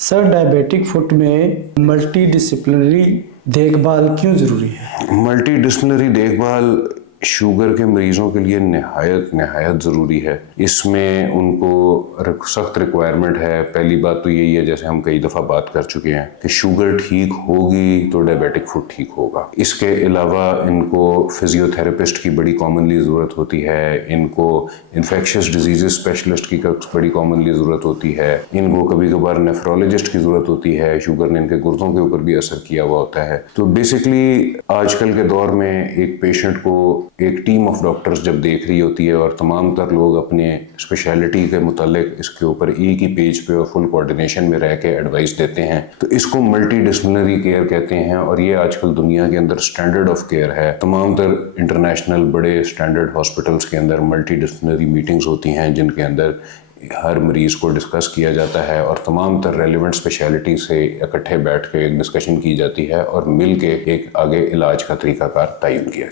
سر diabetic fit میں multi disciplinary دیکھ بھال کیوں ضروری ہے؟ ملٹی ڈسپلنری دیکھ بھال شوگر کے مریضوں کے لیے نہایت ضروری ہے۔ اس میں ان کو سخت ریکوائرمنٹ ہے۔ پہلی بات تو یہی ہے، جیسے ہم کئی دفعہ بات کر چکے ہیں، کہ شوگر ٹھیک ہوگی تو ڈائبیٹک فٹ ٹھیک ہوگا۔ اس کے علاوہ ان کو فزیو تھراپسٹ کی بڑی کامنلی ضرورت ہوتی ہے، ان کو انفیکشس ڈیزیز اسپیشلسٹ کی بڑی کامنلی ضرورت ہوتی ہے، ان کو کبھی کبھار نیفرولوجسٹ کی ضرورت ہوتی ہے۔ شوگر نے ان کے گردوں کے اوپر بھی اثر کیا ہوا ہوتا ہے۔ تو بیسکلی آج کل کے دور میں ایک پیشنٹ کو ایک ٹیم آف ڈاکٹرز جب دیکھ رہی ہوتی ہے اور تمام تر لوگ اپنے اسپیشلٹی کے متعلق اس کے اوپر ایک ہی پیج پہ اور فل کوارڈینیشن میں رہ کے ایڈوائس دیتے ہیں، تو اس کو ملٹی ڈسپلنری کیئر کہتے ہیں، اور یہ آج کل دنیا کے اندر سٹینڈرڈ آف کیئر ہے۔ تمام تر انٹرنیشنل بڑے سٹینڈرڈ ہاسپٹلس کے اندر ملٹی ڈسپلنری میٹنگز ہوتی ہیں، جن کے اندر ہر مریض کو ڈسکس کیا جاتا ہے اور تمام تر ریلیونٹ اسپیشلٹی سے اکٹھے بیٹھ کے ایک ڈسکشن کی جاتی ہے اور مل کے ایک آگے علاج کا طریقہ کار تعین کیا جاتا ہے۔